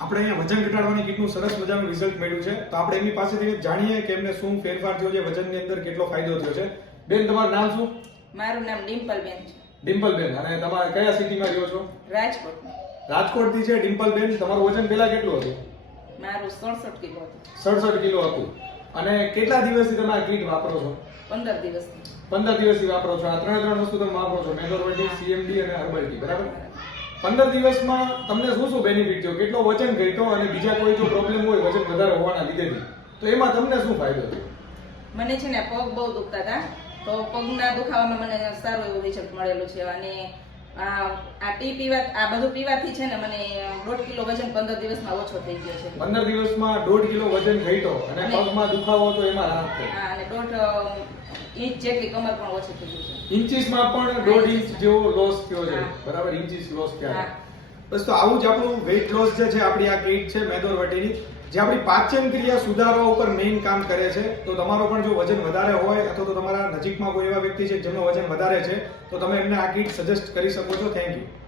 આપણે અહીંયા વજન ઘટાડવાની કીટનું સરસ મજાનું રિઝલ્ટ મળ્યું છે. તો આપણે એમની પાસેથી જાણીએ કે એમને શું ફેરફાર થયો છે, વજનની અંદર કેટલો ફાયદો થયો છે. બેન, તમારું નામ શું? મારું નામ ડિમ્પલબેન છે. ડિમ્પલબેન. અને તમારે કયા સિટીમાં રહ્યો છો? રાજકોટ. રાજકોટથી છે ડિમ્પલબેન. તમારું વજન પહેલા કેટલું હતું? મારું 67 કિલો હતું. 67 કિલો હતું. અને કેટલા દિવસથી તમે આ કીટ વાપરો છો? 15 દિવસથી. 15 દિવસથી વાપરો છો. આ ત્રણ વસ્તુ તમે વાપરો છો, મેનોરવેટી, સીએમડી અને હર્બલ ટી, બરાબર? 15 દિવસમાં તમને શું શું બેનિફિટ થયો? કેટલો વજન ઘટ્યો અને બીજા કોઈ જો પ્રોબ્લેમ હોય વજન વધારે હોવાના લીધેથી, તો એમાં તમને શું ફાયદો થયો? મને છે ને પગ બહુ દુખતા હતા, તો પગના દુખાવામાં મને સારું એવું રિઝલ્ટ મળેલું છે. અને આ ટી આ બધું પીવાથી છે ને મને 1.5 કિલો વજન 15 દિવસમાં ઓછો થઈ ગયો છે. 15 દિવસમાં 1.5 કિલો વજન ઘટ્યો અને પગમાં દુખાવો તો એમાં રાહત થઈ. હા, અને 1.5 ઇંચ જેટલી કમર પણ ઓછી થઈ ગઈ છે. ઇન્ચીસમાં પણ 1.5 ઇંચ જેવો લોસ થયો છે, બરાબર? ઇન્ચીસ લોસ થયા. બસ, તો આવું જ આપણું વેઇટ લોસ જે છે, આપણી આ કીટ છે મેદોરવટીની, જે આપણી પાચન ક્રિયા સુધારવા ઉપર મેઇન કામ કરે છે. તો તમારો પણ જો વજન વધારે હોય અથવા તો તમારા નજીકમાં કોઈ એવા વ્યક્તિ છે જેમનું વજન વધારે છે, તો તમે એમને આ કીટ સજેસ્ટ કરી શકો છો. Thank you.